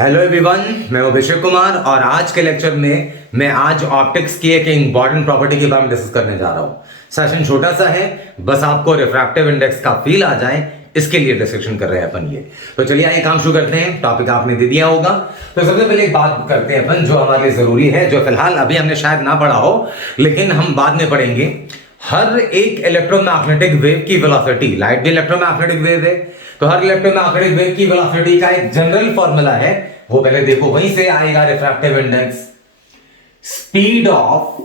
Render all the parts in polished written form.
Hello everyone, मैं अभिषेक कुमार और आज के लेक्चर में मैं आज ऑप्टिक्स की एक इंपॉर्टेंट प्रॉपर्टी के बारे में डिस्कस करने जा रहा हूं। सेशन छोटा सा है, बस आपको रिफ्रैक्टिव इंडेक्स का फील आ जाए इसके लिए डिस्कशन कर रहे हैं अपन ये। तो चलिए आइए काम शुरू करते हैं। टॉपिक आपने दे दिया होगा, तो सबसे पहले एक बात करते हैं अपन जो हमारे लिए जरूरी है, जो फिलहाल अभी हमने शायद ना पढ़ा हो लेकिन हम बाद में पढ़ेंगे। हर एक इलेक्ट्रोमैग्नेटिक वेव की वेलोसिटी, लाइट भी इलेक्ट्रोमैग्नेटिक वेव है, तो हर इलेक्ट्रोमैग्नेटिक वेव की वेलोसिटी का एक जनरल फॉर्मूला है, वो पहले देखो, वहीं से आएगा refractive index. Speed of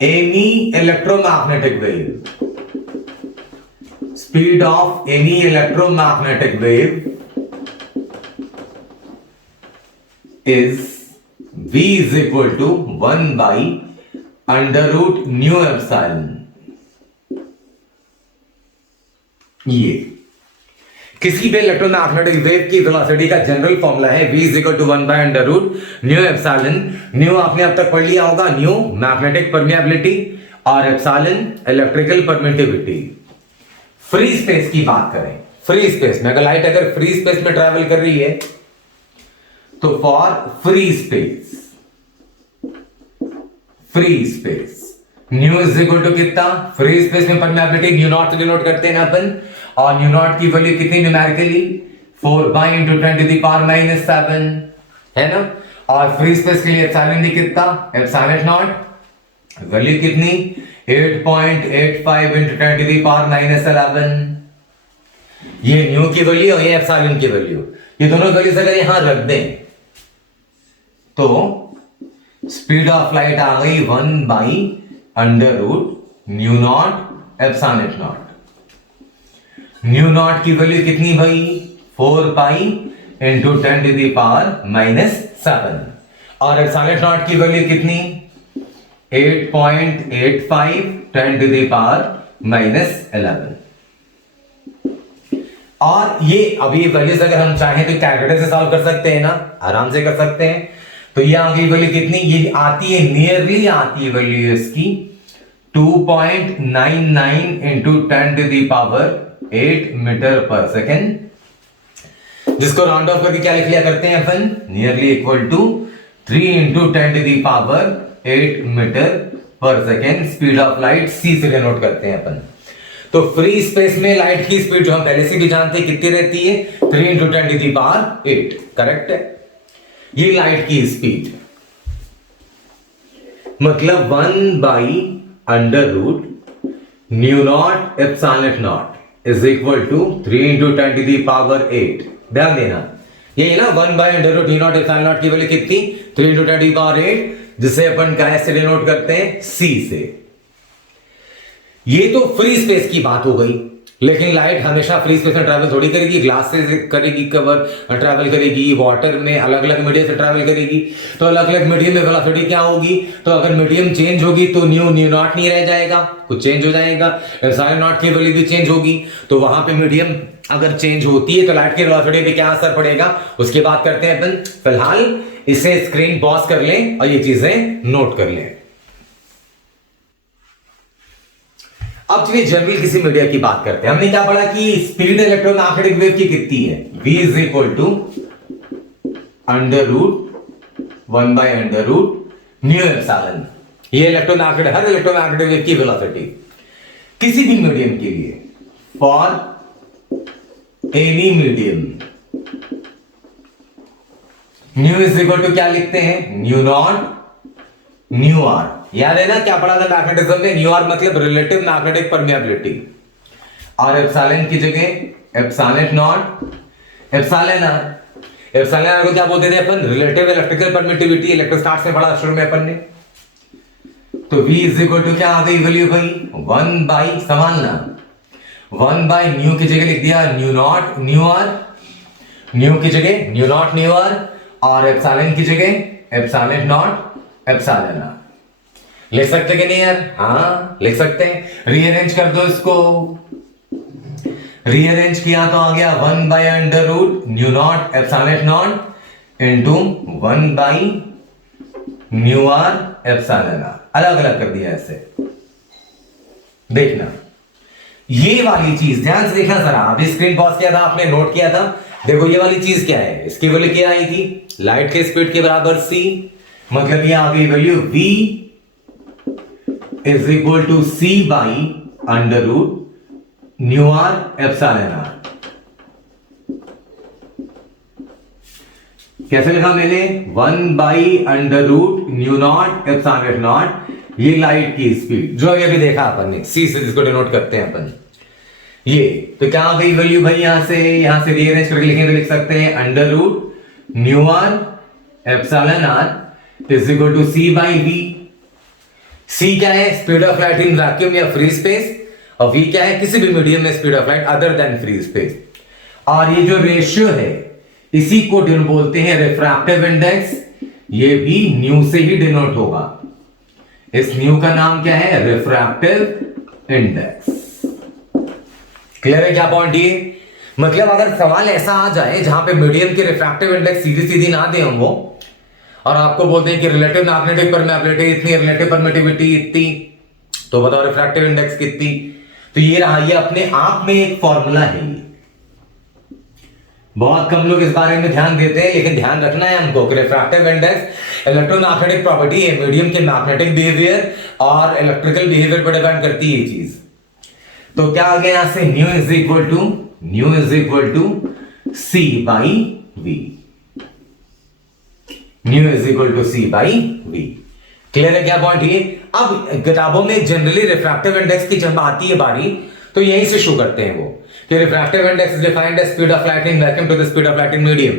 any electromagnetic wave, speed of any electromagnetic wave is v is equal to 1 by under root nu epsilon। ये किसी भी इलेक्ट्रोमैग्नेटिक वेव की वेलोसिटी का जनरल फॉर्मूला है v is equal to 1 by under root nu epsilon। New आपने अब तक पढ़ लिया होगा, न्यू मैग्नेटिक परमिएबिलिटी और epsilon electrical permittivity. Free space की बात करें, फ्री स्पेस में अगर लाइट अगर फ्री स्पेस में ट्रैवल कर रही है तो for free space mu is equal to कितना, फ्री स्पेस में परमेबिलिटी न्यू नॉट डिनोट करते हैं अपन, और न्यू नॉट की वैल्यू कितनी numerically 4 by into 10 to the power -7 है ना। और फ्री स्पेस के लिए एप्सिलॉन भी कितना, एप्सिलॉन नॉट वैल्यू कितनी 8.85 इंटू 10 टू द पावर -11। ये न्यू की वैल्यू और ये एप्सिलॉन की वैल्यू, ये दोनों वैल्यूज अगर यहां रख दें तो स्पीड ऑफ लाइट आ गई 1 by under root mu naught epsilon naught. Mu naught की वैल्यू कितनी भाई 4 pi into 10 to the power -7, और एप्सिलॉन नॉट की वैल्यू कितनी 8.85 10 टू द पावर -11। और ये अभी वैल्यूज अगर हम चाहें तो कैलकुलेटर से सॉल्व कर सकते हैं ना, आराम से कर सकते हैं। तो ये आ गई वैल्यू कितनी, ये आती है नियरली आती है वैल्यू इसकी 2.99 into 10 to the power 8 metre per second, जिसको राउंड ऑफ करके क्या लिख लिया करते हैं अपन, nearly equal to 3 into 10 to the power 8 metre per second. Speed of light C से डिनोट करते हैं अपन। तो फ्री स्पेस में लाइट की स्पीड जो हम पहले से भी जानते हैं कितनी रहती है 3 into 10 to the power 8, correct है। ये लाइट की स्पीड मतलब 1 by under root mu naught epsilon naught is equal to 3 into 10 to the power 8। ध्यान देना यही ना 1 by under root mu naught epsilon naught की वैल्यू कितनी 3 इंटू 10 टू द पावर 8, जिसे अपन कैसे डिनोट करते हैं सी से। ये तो फ्री स्पेस की बात हो गई, लेकिन लाइट हमेशा फ्री स्पेस में ट्रैवल थोड़ी करेगी, ग्लास से करेगी कवर ट्रैवल करेगी, वाटर में अलग अलग मीडियम से ट्रैवल करेगी। तो अलग अलग मीडियम में वेलोसिटी क्या होगी, तो अगर मीडियम चेंज होगी तो न्यू नॉट नहीं रह जाएगा, कुछ चेंज हो जाएगा। एप्सिलॉन नॉट की वैल्यू भी चेंज होगी, तो वहां पे मीडियम अगर चेंज होती है तो लाइट की वेलोसिटी पे क्या असर पड़ेगा उसकी बात करते हैं अपन। फिलहाल इसे स्क्रीन पॉज कर लें और ये चीजें नोट कर लें। अब चलिए जनरल किसी मीडिया की बात करते हैं। हमने क्या पढ़ा कि स्पीड इलेक्ट्रोमैग्नेटिक वेव की कितनी है, v is equal to under root 1 by under root mu epsilon. ये इलेक्ट्रोमैग्नेटिक, हर इलेक्ट्रोमैग्नेटिक वेव की वेलोसिटी किसी भी मीडियम के लिए for any medium mu is equal to क्या लिखते हैं न्यू नॉट न्यू आर। याद है ना क्या पढ़ा था मैग्नेटिज्म में, न्यू आर मतलब रिलेटिव मैग्नेटिक परमिएबिलिटी, और एप्सिलॉन की जगह epsilon naught epsilon R. Epsilon R को क्या बोलते थे अपन, रिलेटिव इलेक्ट्रिकल परमिटिविटी। इलेक्ट्रोस्टैटिक्स में पढ़ा शुरू में अपन ने। तो v इज इक्वल टू क्या आ गई वैल्यू भाई 1 बाई, संभालना 1 बाई न्यू की जगह लिख दिया mu naught mu R, mu की जगह न्यू नॉट न्यू आर, और एप्सिलॉन की जगह एप्सिलॉन नॉट एप्सिलॉन आर। लिख सकते कि नहीं यार, हाँ लिख सकते हैं। रीअरेंज कर दो इसको, रीअरेंज किया तो आ गया 1 by under root mu naught epsilon naught into 1 by mu R epsilon R. अलग अलग कर दिया ऐसे, देखना ये वाली चीज ध्यान से देखना जरा। अभी स्क्रीन पॉज किया था आपने, नोट किया था, देखो ये वाली चीज क्या है, इसकी वैल्यू क्या आई थी, लाइट के स्पीड के बराबर c, मतलब ये आ गई value v is equal to c by under root new R epsilon R. कैसे लिखा मैंने, 1 by under root mu naught epsilon naught, ये लाइट की स्पीड जो अभी देखा अपन ने, सी से जिसको डिनोट करते हैं अपन, ये तो क्या आ गई वैल्यू भाई, यहां से रीअरेंज करके लिखें तो लिख सकते हैं under root new R epsilon R is equal to C by V. C क्या है, speed of light in vacuum या फ्री स्पेस, और वी क्या है, किसी भी मीडियम में speed of light other than free space. और ये जो रेशियो है इसी को बोलते हैं रिफ्रैक्टिव इंडेक्स, ये भी न्यू से ही डिनोट होगा। इस न्यू का नाम क्या है, रिफ्रैक्टिव इंडेक्स। क्लियर है क्या पॉइंट ये, मतलब अगर सवाल ऐसा आ जाए जहां पे मीडियम की रिफ्रैक्टिव इंडेक्स सीधी सीधी ना दे हम वो, और आपको बोलते हैं कि रिलेटिव मैग्नेटिक परमेबिलिटी इतनी, रिलेटिव परमिटिविटी इतनी, तो बताओ रिफ्रैक्टिव इंडेक्स कितनी, तो ये रहा, ये अपने आप में एक फॉर्मूला है। बहुत कम लोग इस बारे में ध्यान देते हैं, लेकिन ध्यान रखना है हमको कि रिफ्रैक्टिव इंडेक्स इलेक्ट्रोमैग्नेटिक प्रॉपर्टी है, मीडियम के मैग्नेटिक बिहेवियर और इलेक्ट्रिकल बिहेवियर पर डिपेंड करती है ये चीज। तो क्या आ गया यहां से, mu is equal to C by V, mu is equal to C by V. Clear है क्या पॉइंट ये। अब किताबों में जनरली रिफ्रैक्टिव इंडेक्स की जब आती है बारी, तो यहीं से शो करते हैं वो कि refractive index is defined as speed of light in vacuum to the speed of light in medium.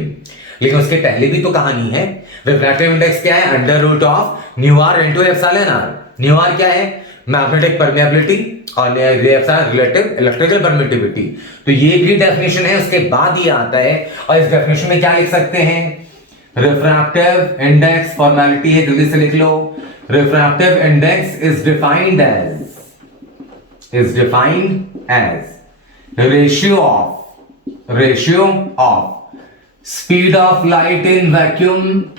लेकिन उसके पहले भी तो कहानी है, रिफ्रैक्टिव इंडेक्स क्या है, under root of nu r into epsilon r. Nu r क्या है, मैग्नेटिक परमेबिलिटी, और एप्सिलॉन रिलेटिव इलेक्ट्रिकल परमिटिविटी। तो ये भी डेफिनेशन है, उसके बाद ये आता है, और इस डेफिनेशन में क्या लिख सकते हैं, रिफ्रैक्टिव इंडेक्स फॉर्मेलिटी है, जल्दी से लिख लो। Refractive index is defined as ratio of speed of light in vacuum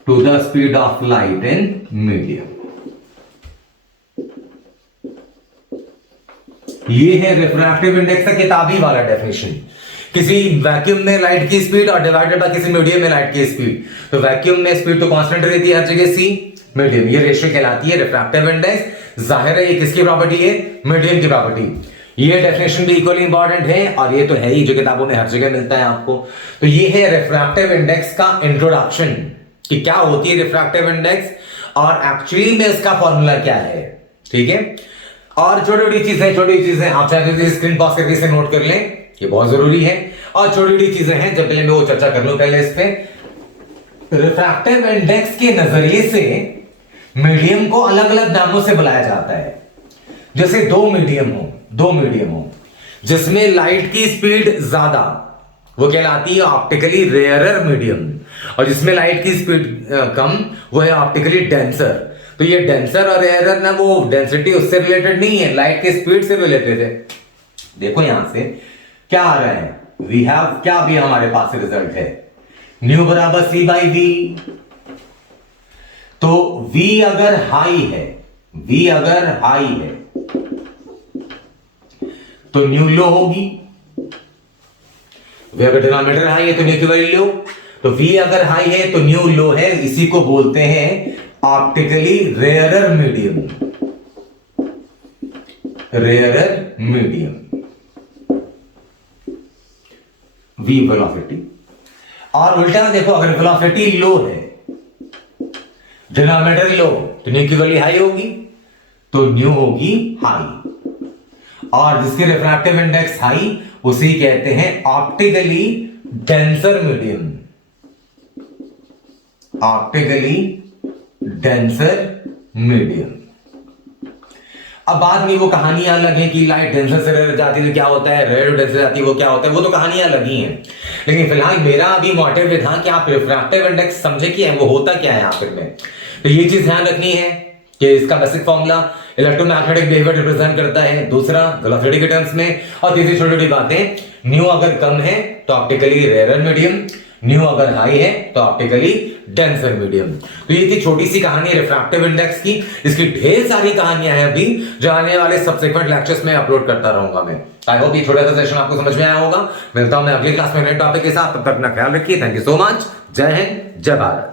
to the speed of light in medium, ये है रिफ्रैक्टिव इंडेक्स का किताबी वाला डेफिनेशन। किसी वैक्यूम में लाइट की स्पीड और डिवाइडेड बाय किसी मीडियम में लाइट की स्पीड, तो वैक्यूम में स्पीड तो कांस्टेंट रहती है हर जगह सी, मीडियम, ये रेशियो कहलाती है रिफ्रैक्टिव इंडेक्स। जाहिर है ये किसकी प्रॉपर्टी है, मीडियम की प्रॉपर्टी। ये डेफिनेशन भी इक्वली इंपॉर्टेंट है, और ये तो है ही जो किताबों में हर जगह मिलता है आपको। तो ये है रिफ्रैक्टिव इंडेक्स का इंट्रोडक्शन कि क्या होती है रिफ्रैक्टिव इंडेक्स, और एक्चुअली में इसका फॉर्मूला क्या है। ठीक है, और छोटी चीजें आप चाहे स्क्रीन पॉज करके इसे नोट कर लें, ये बहुत जरूरी है। और छोटी चीजें हैं, जब पहले मैं वो चर्चा कर लूं पहले इस पे। रिफ्रैक्टिव इंडेक्स के नजरिए से मीडियम को अलग अलग नामों से बुलाया जाता है। जैसे दो मीडियम हो जिसमें लाइट की स्पीड ज्यादा, वो कहलाती है ऑप्टिकली रेयरर मीडियम, और जिसमें लाइट की स्पीड कम, वो है ऑप्टिकली डेंसर। तो ये डेंसर और रेयरर ना, वो डेंसिटी उससे रिलेटेड नहीं है, लाइट की स्पीड से रिलेटेड है। देखो यहां से क्या आ रहा है, वी हैव, क्या भी हमारे पास रिजल्ट है, न्यू बराबर सी बाई वी। तो v अगर हाई है, तो न्यू लो होगी। v अगर डिनोमिनेटर हाई है तो न्यू की वैल्यू लो, तो v अगर हाई है तो न्यू लो है। इसी को बोलते हैं optically rarer medium, v velocity. और उल्टा देखो, अगर वेलोसिटी लो है, डिनोमिनेटर लो, तो न्यू की वैल्यू हाई होगी, तो न्यू होगी हाई। और जिसके रिफ्रैक्टिव इंडेक्स हाई, उसे कहते हैं ऑप्टिकली डेंसर मीडियम, अब बाद में वो कहानियां अलग है कि लाइट डेंसर से रेयर जाती है तो क्या होता है, रेयर डेंसर जाती है वो क्या होता है, वो तो कहानियां अलग ही हैं। लेकिन फिलहाल मेरा अभी मोटिव ये था कि आप रिफ्रैक्टिव इंडेक्स समझे कि वो होता क्या है आखिर में। तो ये चीज ध्यान रखनी है कि इसका basic formula electromagnetic behaviour represent करता है, दूसरा वेलोसिटी के टर्म्स में, और तीसरी छोटी छोटी बातें, न्यू अगर कम है तो ऑप्टिकली रेयरर मीडियम, न्यू अगर हाई है तो ऑप्टिकली डेंसर मीडियम। तो ये थी छोटी सी कहानी रिफ्रैक्टिव इंडेक्स की। इसकी ढेर सारी कहानियां हैं अभी जो आने वाले सब्सिक्वेंट लेक्चर्स में अपलोड करता रहूंगा मैं। आई होप ये छोटा सा सेशन आपको समझ में आया होगा। मिलता हूं मैं अगली क्लास में नए टॉपिक के साथ, तब तक अपना ख्याल रखिए। Thank you so much. जय हिंद, जय भारत।